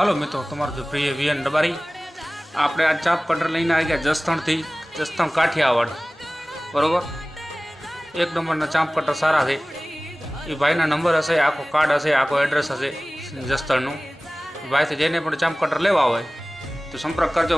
હાલો મિત્રો, તમારું જો પ્રિય વીએન ડબારી આપણે આ ચાપ કટર લઈને આવી ગયા જસદણ કાઠિયાવાડ, બરાબર। એક નંબરના ચાપ કટર સારા છે। એ ભાઈના નંબર હશે, આખો કાર્ડ હશે, આખો એડ્રેસ હશે જસદણનું। ભાઈથી જેને પણ ચાપ કટર લેવા હોય તો સંપર્ક કરજો।